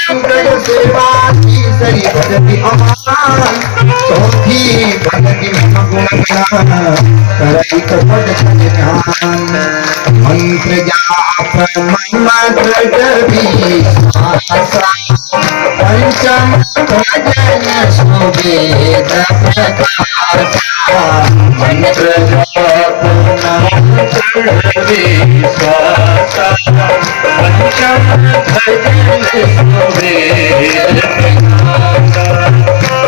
शंकर सेवा तीसरी भगति अमान चौथी भगति गुण गणा करई कपट ध्यान मंत्र जाप मंत्र जपी पंचम भजन सुवेद प्रकाश मंत्र जाप मंत्र विश्वास पंचम भजन सुवेद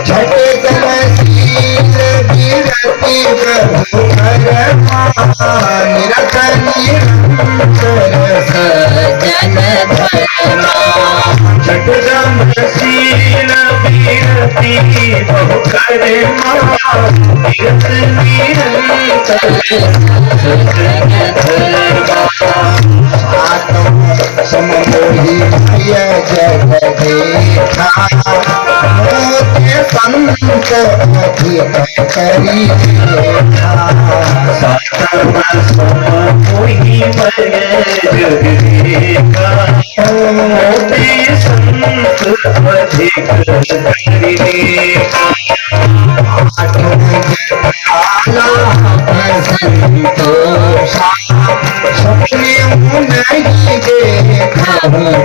छठे तहसील गिरती प्रभु निरत निरंतर सजन धर्मा छठ तहसील गिरती प्रभु निरत निरंतर सजन धर्मा समोही जग देखा मोते संत अधिक करी समोही जग देखा मोते संत अधिक करी संतोषा सपने नहीं देखा हूँ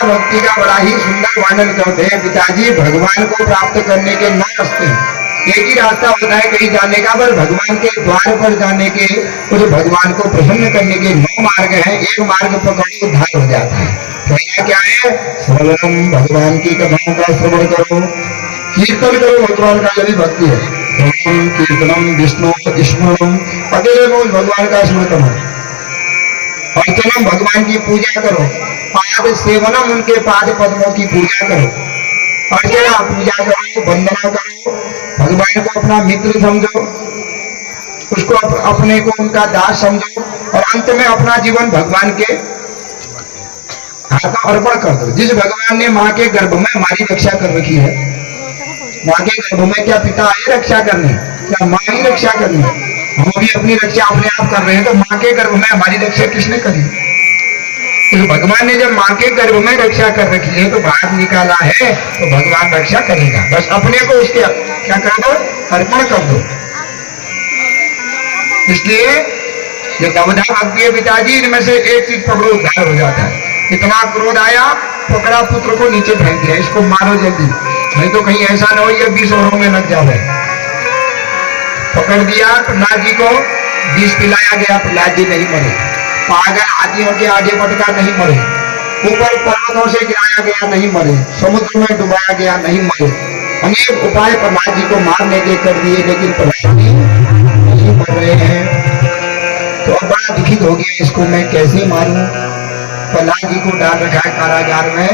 भक्ति का बड़ा ही सुंदर वर्णन करते हैं पिताजी। भगवान को प्राप्त करने के 9 रास्ते हैं। एक ही रास्ता होता है कहीं जाने का, पर भगवान के द्वार पर जाने के, उस भगवान को प्रसन्न करने के 9 मार्ग हैं। एक मार्ग पकड़ो उद्धार हो जाता है। पहला क्या है? श्रवणम, भगवान की कथाओं का श्रवण करो, कीर्तन करो, भगवान का यही भक्ति है। श्रवणम कीर्तनम विष्णु स्मरणम, अकेले बोल भगवान का स्मरण करो। अर्चनम, भगवान की पूजा करो। पाद सेवनम, उनके पाद पद्मों की पूजा करो। अर्चना, पूजा करो, वंदना करो। भगवान को अपना मित्र समझो, उसको अपने को उनका दास समझो, और अंत में अपना जीवन भगवान के हाथों अर्पण कर दो। जिस भगवान ने माँ के गर्भ में हमारी रक्षा कर रखी है, माँ के गर्भ में क्या पिता आए रक्षा करने? क्या माँ ही रक्षा करनी? हम भी अपनी रक्षा अपने आप कर रहे हैं, तो माँ के गर्भ में हमारी रक्षा किसने करी? तो भगवान ने जब माँ के गर्भ में रक्षा कर रखी है, तो बाहर निकाला है, तो भगवान रक्षा करेगा। बस अपने को उसके क्या कर दो? अर्पण कर दो। इसलिए ये नवधा भक्ति है पिताजी, इनमें से एक चीज पकड़ो उद्धार हो जाता है। इतना क्रोध आया, पकड़ा, पुत्र को नीचे फेंक दिया, इसको मारो जल्दी, नहीं तो कहीं ऐसा न हो ये 20 ओरों में लग जाए। पकड़ दिया, प्रहलाद जी को विष पिलाया गया, प्रहलाद जी नहीं मरे। पागल हाथियों के आगे पटका, नहीं मरे। ऊपर पर्वतों से गिराया गया, नहीं मरे। समुद्र में डुबाया गया, नहीं मरे। अनेक उपाय प्रहलाद जी को मारने के कर दिए, लेकिन प्रहलाद जी नहीं मर रहे हैं। तो अब बड़ा दुखित हो गया, इसको मैं कैसे मारूं? प्रहलाद जी को डाल रखा है कारागार में,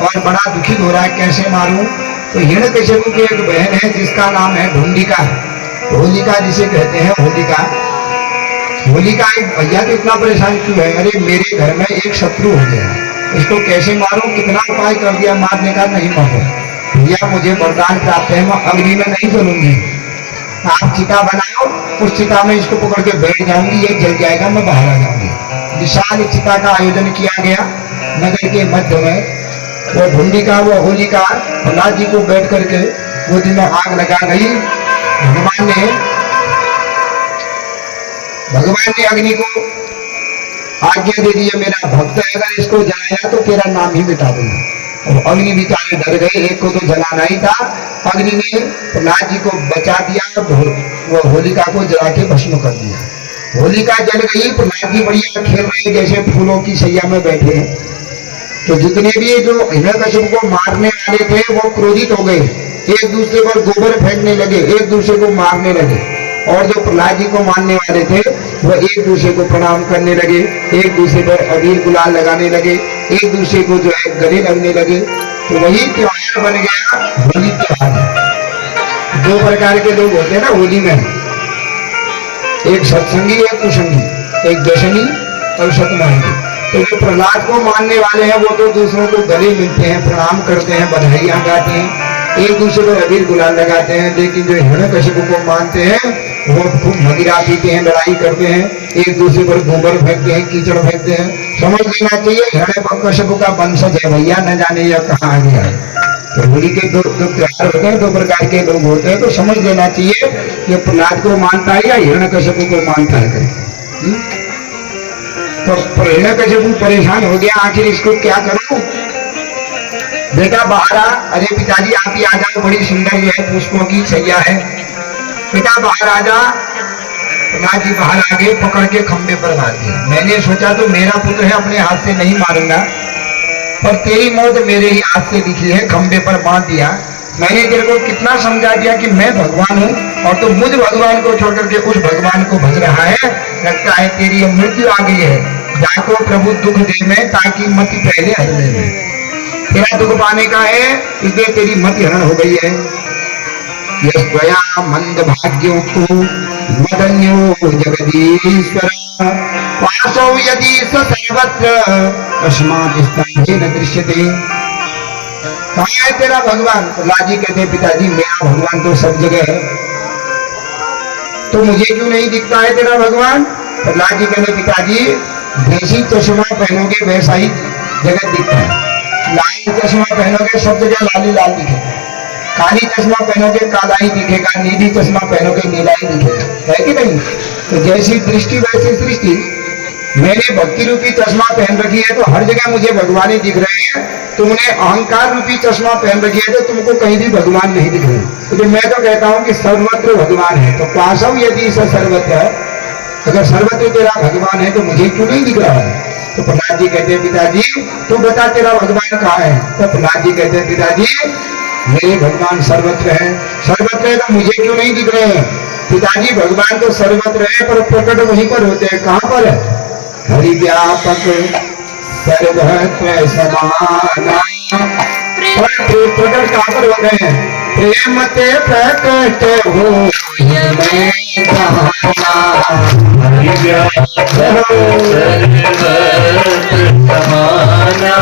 और बड़ा दुखित हो रहा है, कैसे मारूं? तो हिरण्यकशिपु की एक बहन है जिसका नाम है ढूंढिका, होलिका जिसे कहते हैं होलिका। होलिका एक भैया तो इतना परेशान क्यों है? अरे मेरे घर में एक शत्रु हो गया, इसको कैसे मारूं? कितना उपाय कर दिया, मारने का नहीं मारो। भैया मुझे वरदान प्राप्त है, मैं अग्नि में नहीं जलूंगी। आप चिता बनाओ, उस चिता में इसको पकड़ के बैठ जाऊंगी, ये जल जाएगा, मैं बाहर आ जाऊंगी। विशाल चिता का आयोजन किया गया नगर के मध्य में। वो ढूंढिका, वो होलिका प्रहलाद जी को बैठ करके गोदी में आग लगा गई। भगवान ने अग्नि को आज्ञा दे दी है, मेरा भक्त है, अगर इसको जलाया तो तेरा नाम ही मिटा दूंगा। अब अग्नि बेचारे डर गए, एक को तो जलाना ही था। अग्नि ने प्रहलाद जी को बचा दिया, वो होलिका को जला के भस्म कर दिया। होलिका जल गई, प्रहलाद जी बढ़िया खेल रहे जैसे फूलों की सैया में बैठे हैं। तो जितने भी जो हिरण्यकश्यप को मारने वाले थे वो क्रोधित हो गए, एक दूसरे पर गोबर फेंकने लगे, एक दूसरे को मारने लगे। और जो प्रहलाद जी को मारने वाले थे वो एक दूसरे को प्रणाम करने लगे, एक दूसरे पर अबीर गुलाल लगाने लगे, एक दूसरे को जो है गले लगने लगे। तो वही त्योहार बन गया होली त्योहार। दो प्रकार के लोग होते हैं ना होली में, एक सत्संगी एक कुसंगी, एक व्यसनी और सतमार्गी। तो जो प्रहलाद को मानने वाले हैं वो तो दूसरों को गले मिलते हैं, प्रणाम करते हैं, बधाइयां गाते हैं, एक दूसरे को अबीर गुलाल लगाते हैं। लेकिन जो हिरण्यकश्यप को मानते हैं वो खूब मदिरा पीते हैं, लड़ाई करते हैं, एक दूसरे पर गोबर फेंकते हैं, कीचड़ फेंकते हैं। समझ लेना चाहिए हिरण्यकश्यप का वंशज है भैया, न जाने यह कहाँ आ गया है। तो होली के दो त्योहार होते हैं, दो प्रकार के लोग होते हैं। तो समझ लेना चाहिए कि प्रहलाद को मानता है या हिरण्यकश्यप को मानता है। तो हिरण्यकश्यप परेशान हो गया, आखिर इसको क्या करूं। बेटा बाहर आ, अरे पिताजी आप ही आ जाओ, बड़ी सुंदर जो है पुष्पों की सैया है, बेटा बाहर आ जा। प्रहलाद जी बाहर आ गए, पकड़ के खंबे पर बांध दिया। मैंने सोचा तो मेरा पुत्र है, अपने हाथ से नहीं मारूंगा, पर तेरी मौत मेरे ही हाथ से लिखी है, खंबे पर बांध दिया। मैंने तेरे को कितना समझा दिया कि मैं भगवान हूँ, और तो मुझ भगवान को छोड़ करके उस भगवान को भज रहा है। लगता है तेरी मृत्यु आ गई है, जाको प्रभु दुख दे में, ताकि मति पहले हरने में। तेरा दुख पाने का है, इसलिए तेरी मति हरण हो गई है। यस्त्वया मंद भाग्यों को मदन्यो जगदीश्वर, पाशौ यदि स सर्वत्र तस्मात् स्थाने न दृश्यते। कहाँ है तेरा भगवान। प्रहलाद जी कहते पिताजी मेरा भगवान तो सब जगह है, तो मुझे क्यों नहीं दिखता है तेरा भगवान। प्रहलाद जी कहते पिताजी जैसी चश्मा पहनोगे वैसा ही जगत दिखता है। लाल चश्मा पहनोगे सब जगह लाली लाल दिखेगा, काली चश्मा पहनोगे काला ही दिखेगा, नीली चश्मा पहनोगे नीला ही दिखेगा, है कि नहीं। तो जैसी दृष्टि वैसी सृष्टि। मैंने भक्ति रूपी चश्मा पहन रखी है तो हर जगह मुझे भगवान ही दिख रहे हैं। तुमने अहंकार रूपी चश्मा पहन रखी है तो तुमको कहीं भी भगवान नहीं दिख रहे। तो मैं तो कहता हूँ कि सर्वत्र भगवान है। तो पाशव यदि स सर्वत्र, अगर सर्वत्र तेरा भगवान है तो मुझे क्यों नहीं दिख रहा है। तो प्रहलाद जी कहते हैं पिताजी तू बता तेरा भगवान कहाँ है। तो प्रहलाद जी कहते हैं पिताजी मेरे भगवान सर्वत्र है। सर्वत्र है तो मुझे क्यों नहीं दिख रहे हैं। पिताजी भगवान तो सर्वत्र है पर प्रकट वहीं पर होते हैं। कहाँ पर है। हरि व्यापक सर्वत्र समाना। प्रकट कहाँ पर हो रहे हैं। प्रेम ते प्रकट हो हरि व्यापक समाना।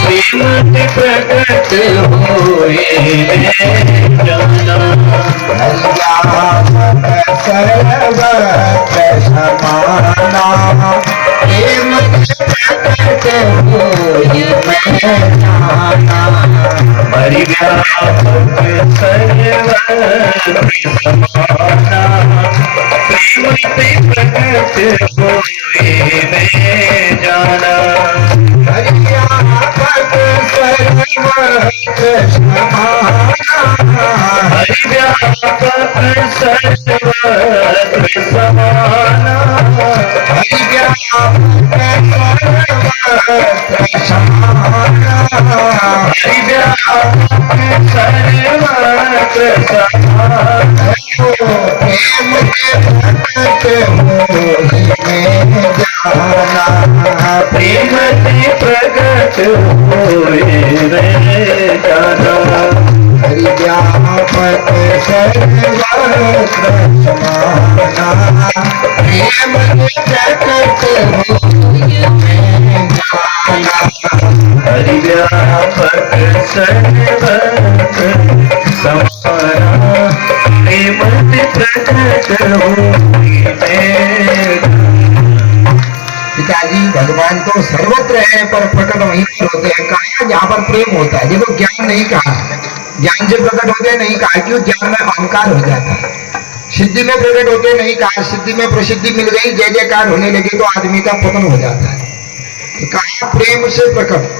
प्रेम ते प्रकट होए जाना। हरि व्यापक सर्वत्र समाना। प्रेम ते प्रकट होए जाना। हरि व्यापक सर्वत्र समाना। प्रेम ते प्रकट होए जाना। हरि व्यापक सर्वत्र समाना। हरि व्यापक सर्वत्र समाना। हरि व्यापक सर्वत्र समाना। हरि व्यापक सर्वत्र समाना। प्रेम के प्रकट होए जाना। प्रेम से प्रकट होए जाना। हरि व्यापक सर्वत्र समाना। प्रेम से प्रकट होए जाना। हरि व्यापक सर्वत्र समाना। प्रेम से प्रकट होए। पिताजी भगवान तो सर्वत्र है पर प्रकट वहीं पर होते हैं। कहा जहाँ पर प्रेम होता है। देखो ज्ञान नहीं कहा, ज्ञान से प्रकट होते नहीं कहा, क्यों ज्ञान में अहंकार हो जाता है। सिद्धि में प्रकट होते नहीं कहा, सिद्धि में प्रसिद्धि मिल गई, जय जयकार होने लगी तो आदमी का पतन हो जाता है। तो कहा प्रेम से प्रकट।